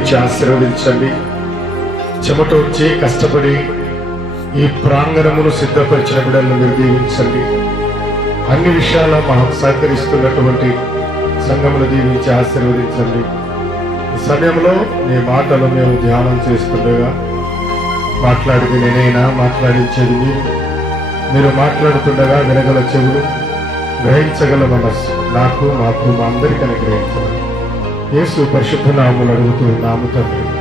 దీవించి ఆశీర్వదించండి. చెమట వచ్చి కష్టపడి ఈ ప్రాంగణమును సిద్ధపరిచిన బిడ్డలను మీరు దీవించండి. అన్ని విషయాల్లో మాకు సహకరిస్తున్నటువంటి సంఘమును దీవించి ఆశీర్వదించండి. ఈ సమయంలో నీ మాటలు మేము ధ్యానం చేస్తుండగా మాట్లాడితే నేనైనా మాట్లాడించేది మీరు మాట్లాడుతుండగా వినగల చెవులు, గ్రహించగల మనస్సు నాకు, మాకు, మా అందరికీ అనుగ్రహించండి. యేసు పరిశుద్ధ నామములు అడుగుతూ నాము తండ్రి.